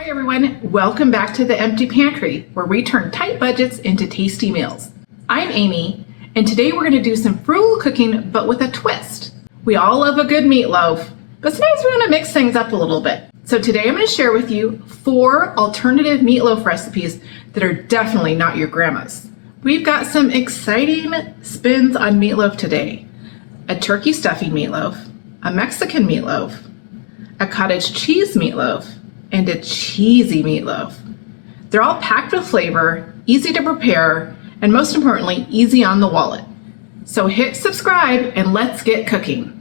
Hi everyone, welcome back to the Empty Pantry, where we turn tight budgets into tasty meals. I'm Amy, and today we're going to do some frugal cooking, but with a twist. We all love a good meatloaf, but sometimes we want to mix things up a little bit. So today I'm going to share with you 4 alternative meatloaf recipes that are definitely not your grandma's. We've got some exciting spins on meatloaf today. A turkey stuffing meatloaf, a Mexican meatloaf, a cottage cheese meatloaf, and a cheesy meatloaf. They're all packed with flavor, easy to prepare, and most importantly, easy on the wallet. So hit subscribe and let's get cooking.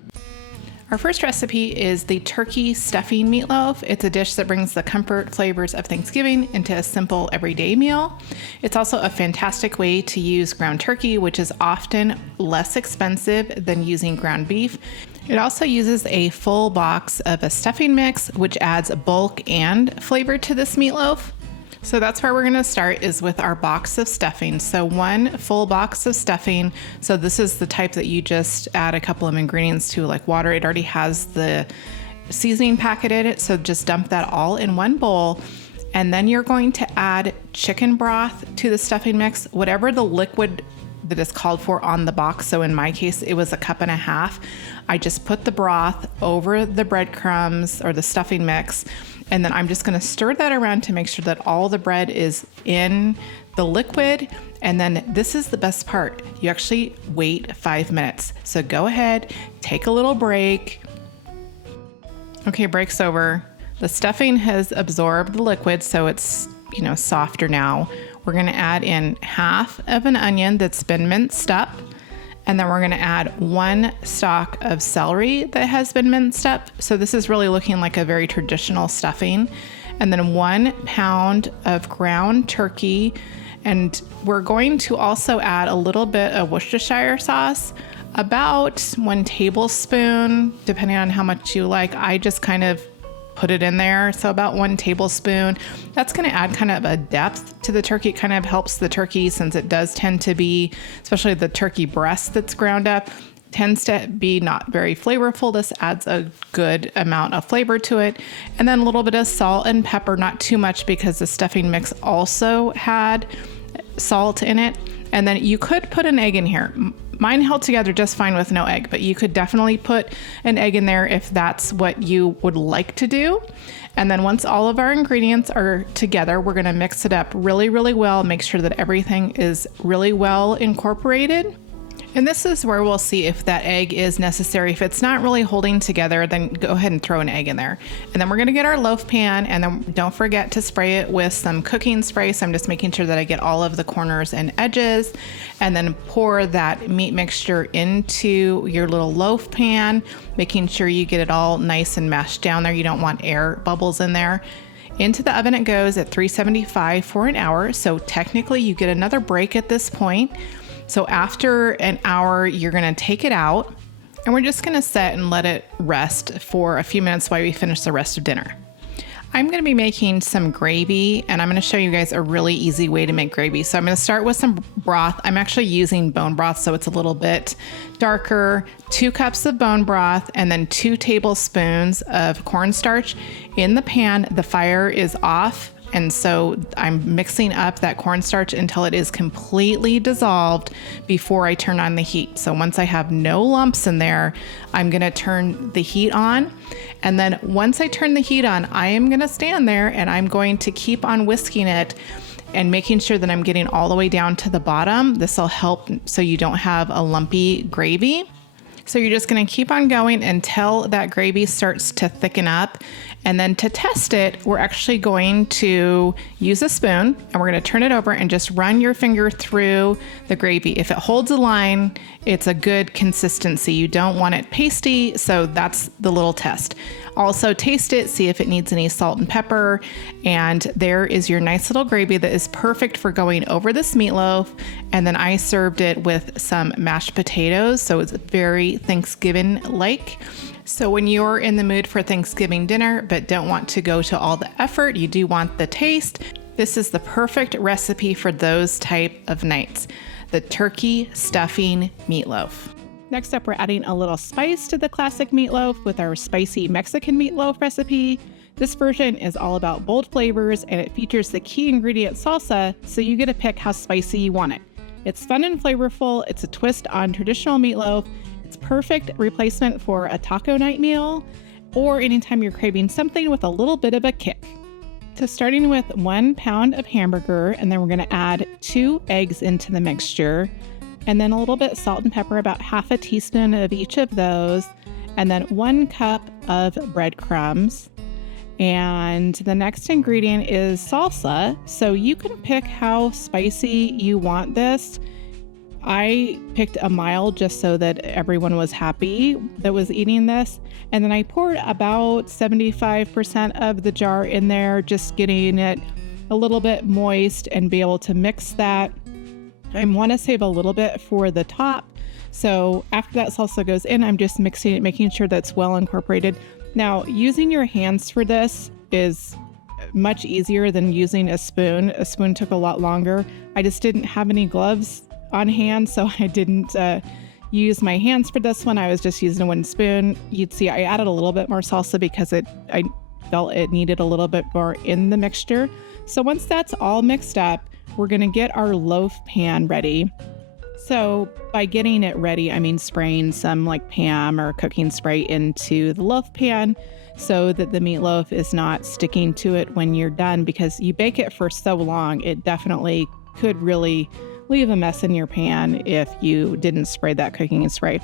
Our first recipe is the turkey stuffing meatloaf. It's a dish that brings the comfort flavors of Thanksgiving into a simple everyday meal. It's also a fantastic way to use ground turkey, which is often less expensive than using ground beef. It also uses a full box of a stuffing mix, which adds bulk and flavor to this meatloaf. So that's where we're going to start, is with our box of stuffing. So 1 full box of stuffing. So this is the type that you just add a couple of ingredients to, like water. It already has the seasoning packet in it. So just dump that all in one bowl. And then you're going to add chicken broth to the stuffing mix, whatever the liquid that is called for on the box. So in my case, it was 1.5 cups. I just put the broth over the breadcrumbs or the stuffing mix, and then I'm just going to stir that around to make sure that all the bread is in the liquid. And then this is the best part. You actually wait 5 minutes. So go ahead, take a little break. Okay, break's over. The stuffing has absorbed the liquid, so it's, softer now. We're going to add in half of an onion that's been minced up. And then we're going to add 1 stalk of celery that has been minced up. So this is really looking like a very traditional stuffing. And then 1 pound of ground turkey. And we're going to also add a little bit of Worcestershire sauce, about 1 tablespoon, depending on how much you like. I just kind of put it in there. So about 1 tablespoon. That's going to add kind of a depth to the turkey. It kind of helps the turkey, since it does tend to be, especially the turkey breast that's ground up, tends to be not very flavorful. This adds a good amount of flavor to it. And then a little bit of salt and pepper, not too much because the stuffing mix also had salt in it. And then you could put an egg in here. Mine held together just fine with no egg, but you could definitely put an egg in there if that's what you would like to do. And then once all of our ingredients are together, we're going to mix it up really, really well. Make sure that everything is really well incorporated. And this is where we'll see if that egg is necessary. If it's not really holding together, then go ahead and throw an egg in there. And then we're going to get our loaf pan, and then don't forget to spray it with some cooking spray. So I'm just making sure that I get all of the corners and edges, and then pour that meat mixture into your little loaf pan, making sure you get it all nice and mashed down there. You don't want air bubbles in there. Into the oven it goes at 375 for an hour. So technically you get another break at this point. So after an hour, you're going to take it out, and we're just going to set and let it rest for a few minutes while we finish the rest of dinner. I'm going to be making some gravy, and I'm going to show you guys a really easy way to make gravy. So I'm going to start with some broth. I'm actually using bone broth, so it's a little bit darker. 2 cups of bone broth, and then 2 tablespoons of cornstarch in the pan. The fire is off. And so I'm mixing up that cornstarch until it is completely dissolved before I turn on the heat. So once I have no lumps in there, I'm going to turn the heat on. And then once I turn the heat on, I am going to stand there and I'm going to keep on whisking it and making sure that I'm getting all the way down to the bottom. This will help so you don't have a lumpy gravy. So you're just going to keep on going until that gravy starts to thicken up. And then to test it, we're actually going to use a spoon, and we're going to turn it over and just run your finger through the gravy. If it holds a line, it's a good consistency. You don't want it pasty, so that's the little test. Also taste it, see if it needs any salt and pepper, and there is your nice little gravy that is perfect for going over this meatloaf. And then I served it with some mashed potatoes, so it's very Thanksgiving-like. So when you're in the mood for Thanksgiving dinner but don't want to go to all the effort, you do want the taste, this is the perfect recipe for those type of nights. The turkey stuffing meatloaf. Next up, we're adding a little spice to the classic meatloaf with our spicy Mexican meatloaf recipe. This version is all about bold flavors and it features the key ingredient salsa, so you get to pick how spicy you want it. It's fun and flavorful, it's a twist on traditional meatloaf, it's perfect replacement for a taco night meal, or anytime you're craving something with a little bit of a kick. So starting with 1 pound of hamburger, and then we're going to add 2 eggs into the mixture, and then a little bit of salt and pepper, about half a teaspoon of each of those, and then 1 cup of breadcrumbs. And the next ingredient is salsa. So you can pick how spicy you want this. I picked a mild just so that everyone was happy that was eating this. And then I poured about 75% of the jar in there, just getting it a little bit moist and be able to mix that. I want to save a little bit for the top. So after that salsa goes in, I'm just mixing it, making sure that's well incorporated. Now, using your hands for this is much easier than using a spoon. A spoon took a lot longer. I just didn't have any gloves on hand, so I didn't use my hands for this one. I was just using a wooden spoon. You'd see I added a little bit more salsa because I felt it needed a little bit more in the mixture. So once that's all mixed up, we're going to get our loaf pan ready. So by getting it ready, I mean spraying some like Pam or cooking spray into the loaf pan so that the meatloaf is not sticking to it when you're done, because you bake it for so long, it definitely could really leave a mess in your pan if you didn't spray that cooking spray.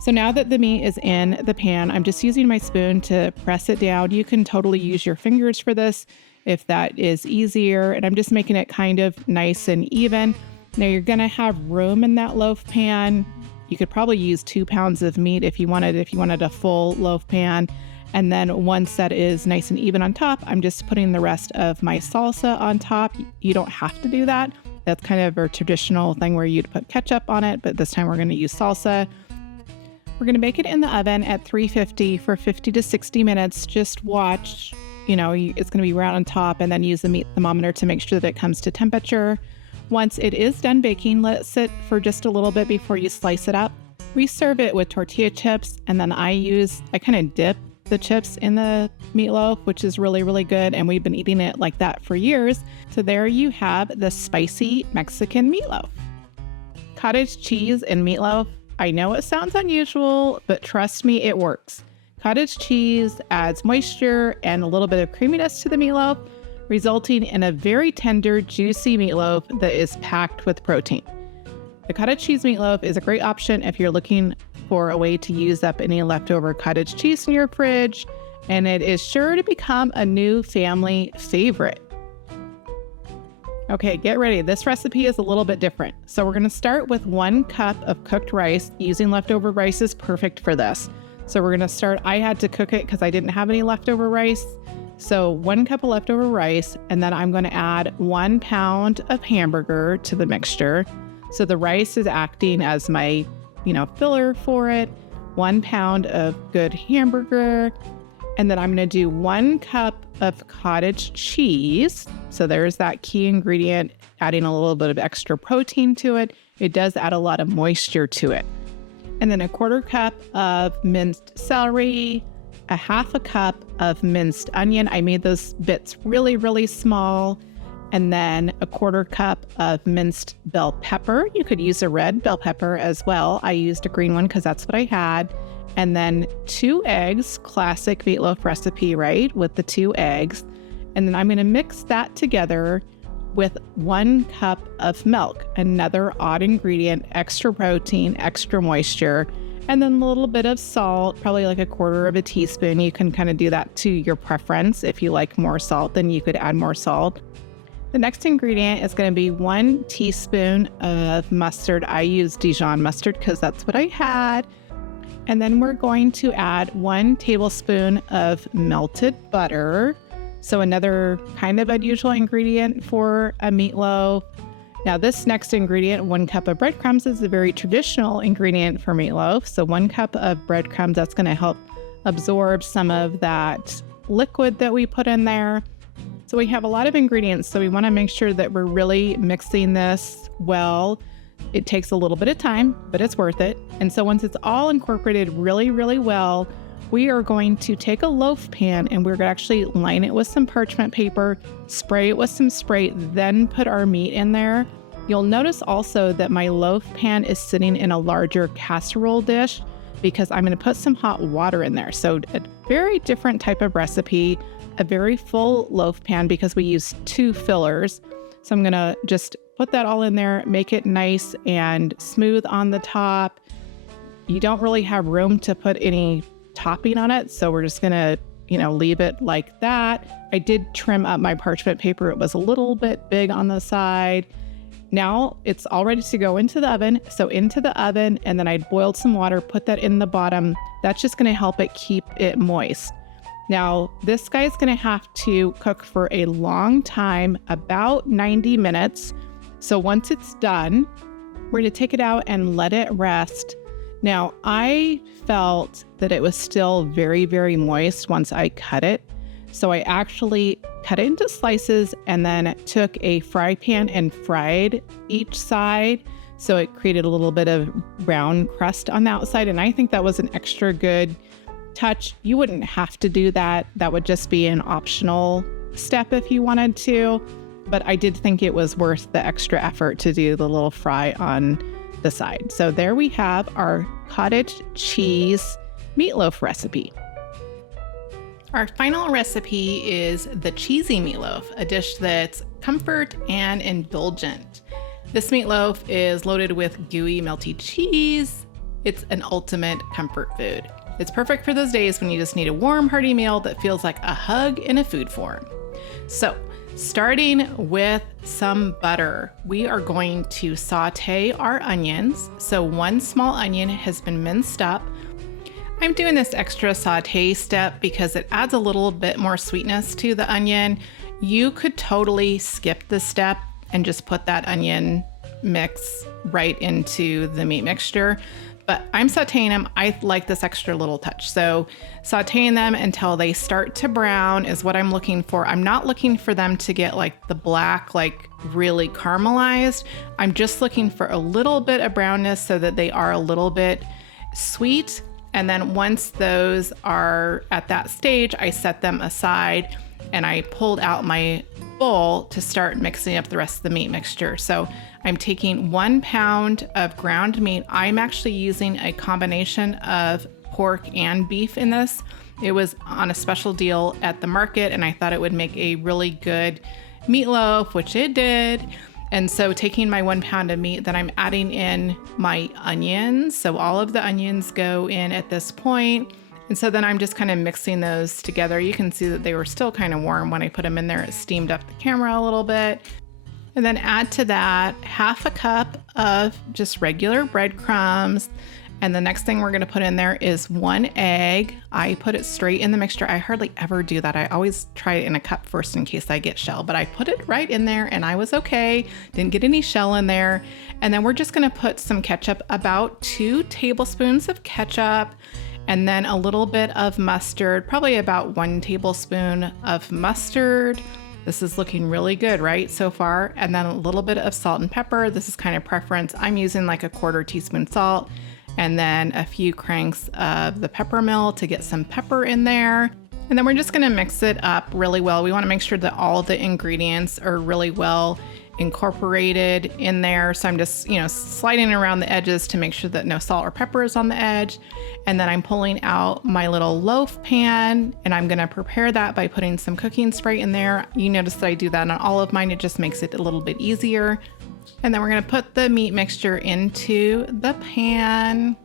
So now that the meat is in the pan, I'm just using my spoon to press it down. You can totally use your fingers for this if that is easier. And I'm just making it kind of nice and even. Now you're gonna have room in that loaf pan. You could probably use 2 pounds of meat if you wanted a full loaf pan. And then once that is nice and even on top, I'm just putting the rest of my salsa on top. You don't have to do that. That's kind of a traditional thing where you'd put ketchup on it, but this time we're gonna use salsa. We're gonna bake it in the oven at 350 for 50 to 60 minutes. Just watch, it's gonna be right on top, and then use the meat thermometer to make sure that it comes to temperature. Once it is done baking, let it sit for just a little bit before you slice it up. We serve it with tortilla chips, and then I kind of dip the chips in the meatloaf, which is really, really good. And we've been eating it like that for years. So there you have the spicy Mexican meatloaf. Cottage cheese and meatloaf. I know it sounds unusual, but trust me, it works. Cottage cheese adds moisture and a little bit of creaminess to the meatloaf, resulting in a very tender, juicy meatloaf that is packed with protein. The cottage cheese meatloaf is a great option if you're looking for a way to use up any leftover cottage cheese in your fridge, and it is sure to become a new family favorite. Okay, get ready. This recipe is a little bit different. So we're gonna start with 1 cup of cooked rice. Using leftover rice is perfect for this. So we're gonna start, I had to cook it because I didn't have any leftover rice. So 1 cup of leftover rice, and then I'm gonna add 1 pound of hamburger to the mixture. So the rice is acting as my, filler for it. 1 pound of good hamburger. And then I'm gonna do 1 cup of cottage cheese. So there's that key ingredient, adding a little bit of extra protein to it. It does add a lot of moisture to it. And then 1/4 cup of minced celery, a 1/2 cup of minced onion. I made those bits really, really small. And then 1/4 cup of minced bell pepper. You could use a red bell pepper as well. I used a green one because that's what I had. And then 2 eggs, classic meatloaf recipe, right? With the 2 eggs. And then I'm gonna mix that together with 1 cup of milk, another odd ingredient, extra protein, extra moisture, and then a little bit of salt, probably like 1/4 teaspoon. You can kind of do that to your preference. If you like more salt, then you could add more salt. The next ingredient is going to be 1 teaspoon of mustard. I use Dijon mustard because that's what I had. And then we're going to add 1 tablespoon of melted butter. So another kind of unusual ingredient for a meatloaf. Now this next ingredient, 1 cup of breadcrumbs, is a very traditional ingredient for meatloaf. So 1 cup of breadcrumbs, that's going to help absorb some of that liquid that we put in there. So we have a lot of ingredients, so we want to make sure that we're really mixing this well. It takes a little bit of time, but it's worth it. And so once it's all incorporated really, really well, we are going to take a loaf pan and we're going to actually line it with some parchment paper, spray it with some spray, then put our meat in there. You'll notice also that my loaf pan is sitting in a larger casserole dish because I'm going to put some hot water in there. So a very different type of recipe, a very full loaf pan because we use 2 fillers. So I'm going to just put that all in there, make it nice and smooth on the top. You don't really have room to put any topping on it, so we're just gonna, leave it like that. I did trim up my parchment paper. It was a little bit big on the side. Now it's all ready to go into the oven. So into the oven, and then I boiled some water, put that in the bottom. That's just gonna help it keep it moist. Now this guy's gonna have to cook for a long time, about 90 minutes. So once it's done, we're gonna take it out and let it rest. Now, I felt that it was still very, very moist once I cut it. So I actually cut it into slices and then took a fry pan and fried each side. So it created a little bit of brown crust on the outside. And I think that was an extra good touch. You wouldn't have to do that. That would just be an optional step if you wanted to. But I did think it was worth the extra effort to do the little fry on the side. So there we have our cottage cheese meatloaf recipe. Our final recipe is the cheesy meatloaf, a dish that's comfort and indulgent. This meatloaf is loaded with gooey, melty cheese. It's an ultimate comfort food. It's perfect for those days when you just need a warm, hearty meal that feels like a hug in a food form. So, starting with some butter, we are going to saute our onions. So 1 small onion has been minced up. I'm doing this extra saute step because it adds a little bit more sweetness to the onion. You could totally skip this step and just put that onion mix right into the meat mixture. But I'm sauteing them. I like this extra little touch. So sauteing them until they start to brown is what I'm looking for. I'm not looking for them to get like the black, like really caramelized. I'm just looking for a little bit of brownness so that they are a little bit sweet. And then once those are at that stage, I set them aside and I pulled out my bowl to start mixing up the rest of the meat mixture. So I'm taking 1 pound of ground meat. I'm actually using a combination of pork and beef in this. It was on a special deal at the market and I thought it would make a really good meatloaf, which it did. And so taking my 1 pound of meat, then I'm adding in my onions. So all of the onions go in at this point. And so then I'm just kind of mixing those together. You can see that they were still kind of warm when I put them in there. It steamed up the camera a little bit. And then add to that 1/2 cup of just regular breadcrumbs. And the next thing we're going to put in there is 1 egg. I put it straight in the mixture. I hardly ever do that. I always try it in a cup first in case I get shell, but I put it right in there and I was okay. Didn't get any shell in there. And then we're just going to put some ketchup, about 2 tablespoons of ketchup, and then a little bit of mustard, probably about 1 tablespoon of mustard. This is looking really good, right, so far. And then a little bit of salt and pepper. This is kind of preference. I'm using like a 1/4 teaspoon salt, and then a few cranks of the pepper mill to get some pepper in there. And then we're just gonna mix it up really well. We wanna make sure that all the ingredients are really well incorporated in there. So I'm just, sliding around the edges to make sure that no salt or pepper is on the edge. And then I'm pulling out my little loaf pan and I'm gonna prepare that by putting some cooking spray in there. You notice that I do that on all of mine. It just makes it a little bit easier. And then we're gonna put the meat mixture into the pan.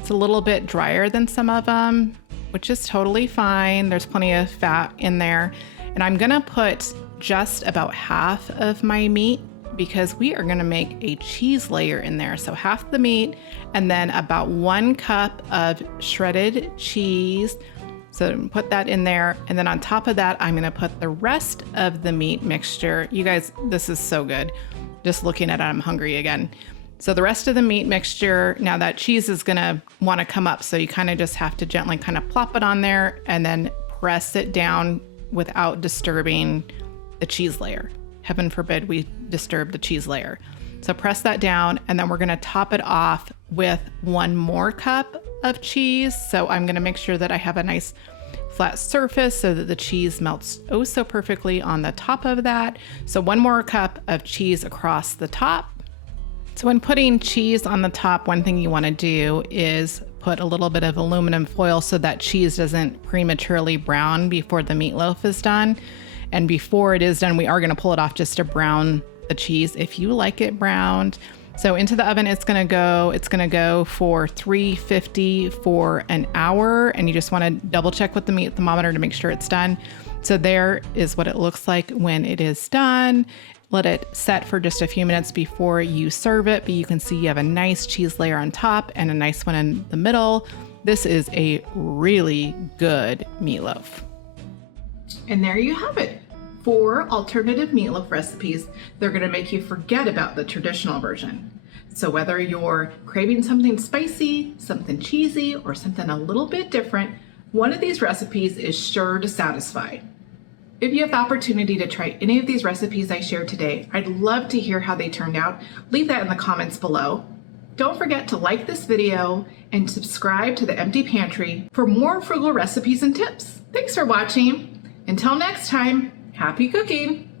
It's a little bit drier than some of them, which is totally fine. There's plenty of fat in there. And I'm gonna put just about half of my meat because we are gonna make a cheese layer in there. So half the meat and then about 1 cup of shredded cheese. So put that in there. And then on top of that, I'm gonna put the rest of the meat mixture. You guys, this is so good. Just looking at it, I'm hungry again. So the rest of the meat mixture, now that cheese is gonna wanna come up. So you kind of just have to gently kind of plop it on there and then press it down without disturbing the cheese layer. Heaven forbid we disturb the cheese layer. So press that down and then we're gonna top it off with 1 more cup of cheese. So I'm going to make sure that I have a nice flat surface so that the cheese melts oh so perfectly on the top of that. So 1 more cup of cheese across the top. So when putting cheese on the top, one thing you want to do is put a little bit of aluminum foil so that cheese doesn't prematurely brown before the meatloaf is done. And before it is done, we are going to pull it off just to brown the cheese if you like it browned. So into the oven it's going to go for 350 for an hour, and you just want to double check with the meat thermometer to make sure it's done. So there is what it looks like when it is done. Let it set for just a few minutes before you serve it, but you can see you have a nice cheese layer on top and a nice one in the middle. This is a really good meatloaf. And there you have it. 4 alternative meatloaf recipes. They're going to make you forget about the traditional version. So whether you're craving something spicy, something cheesy, or something a little bit different, one of these recipes is sure to satisfy. If you have the opportunity to try any of these recipes I shared today, I'd love to hear how they turned out. Leave that in the comments below. Don't forget to like this video and subscribe to the Empty Pantry for more frugal recipes and tips. Thanks for watching. Until next time, happy cooking!